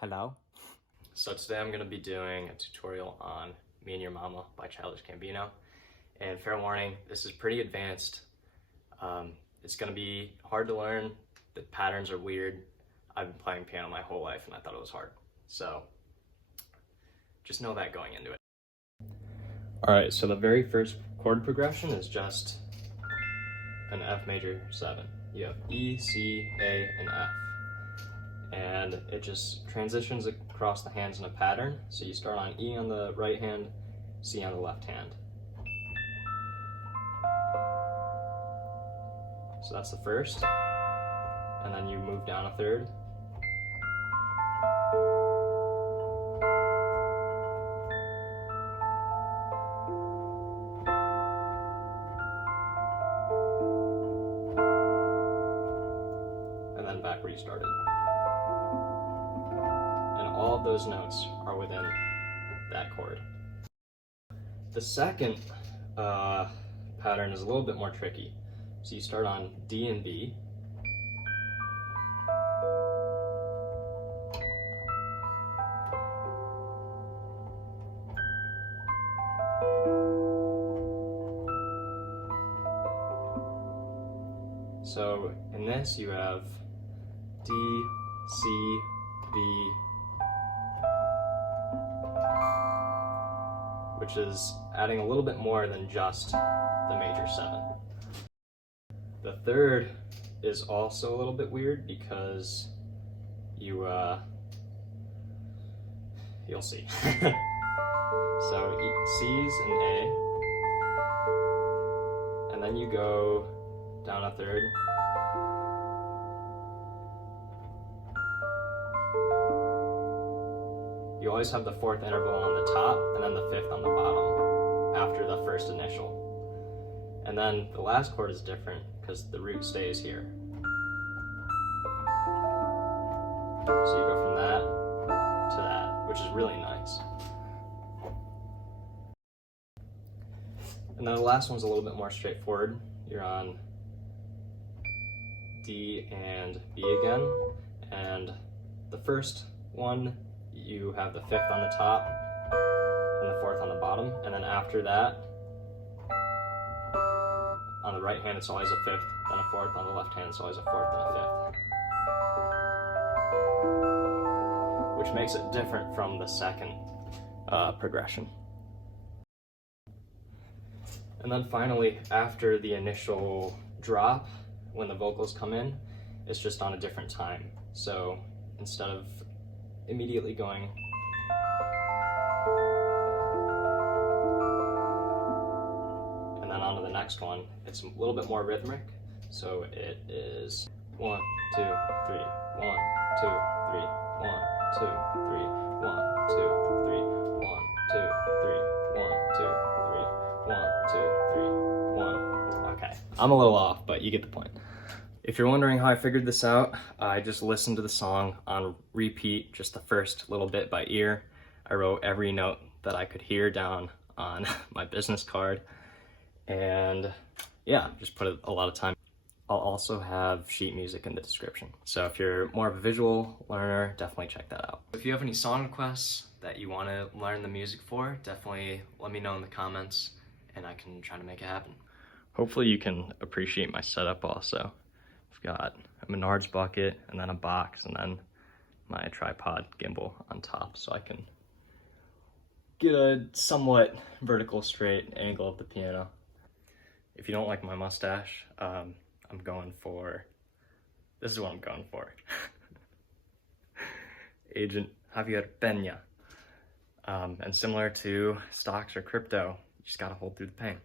Hello. So today I'm going to be doing a tutorial on Me and Your Mama by Childish Gambino. And fair warning, this is pretty advanced. It's going to be hard to learn. The patterns are weird. I've been playing piano my whole life and I thought it was hard. So just know that going into it. Alright, so the very first chord progression is just an F major 7. You have E, C, A, and F. And it just transitions across the hands in a pattern. So you start on E on the right hand, C on the left hand. So that's the first. And then you move down a third. And then back where you started. All of those notes are within that chord. The second pattern is a little bit more tricky. So you start on D and B. So in this you have D, C, B, which is adding a little bit more than just the major 7. The third is also a little bit weird because you'll see. So C's and A, and then you go down a third. You always have the fourth interval on the top and then the fifth on the bottom after the first initial. And then the last chord is different because the root stays here. So you go from that to that, which is really nice. And then the last one's a little bit more straightforward. You're on D and B again. And the first one, you have the fifth on the top and the fourth on the bottom, and then after that, on the right hand it's always a fifth, then a fourth, on the left hand it's always a fourth and a fifth, which makes it different from the second progression. And then finally, after the initial drop, when the vocals come in, it's just on a different time. So instead of immediately going and then on to the next one, it's a little bit more rhythmic. So it is 1, 2, 3, 1, 2, 3, 1, 2, 3, 1, 2, 3, 1, 2, 3, 1, 2, 3, 1, 2, 3, 1. Okay, I'm a little off, but you get the point. If you're wondering how I figured this out, I just listened to the song on repeat, just the first little bit by ear. I wrote every note that I could hear down on my business card, and yeah, just put a lot of time. I'll also have sheet music in the description. So if you're more of a visual learner, definitely check that out. If you have any song requests that you want to learn the music for, definitely let me know in the comments and I can try to make it happen. Hopefully you can appreciate my setup also. I've got a Menards bucket and then a box and then my tripod gimbal on top so I can get a somewhat vertical straight angle of the piano. If you don't like my mustache, I'm going for, this is what I'm going for. Agent Javier Peña. And similar to stocks or crypto, you just gotta hold through the pain.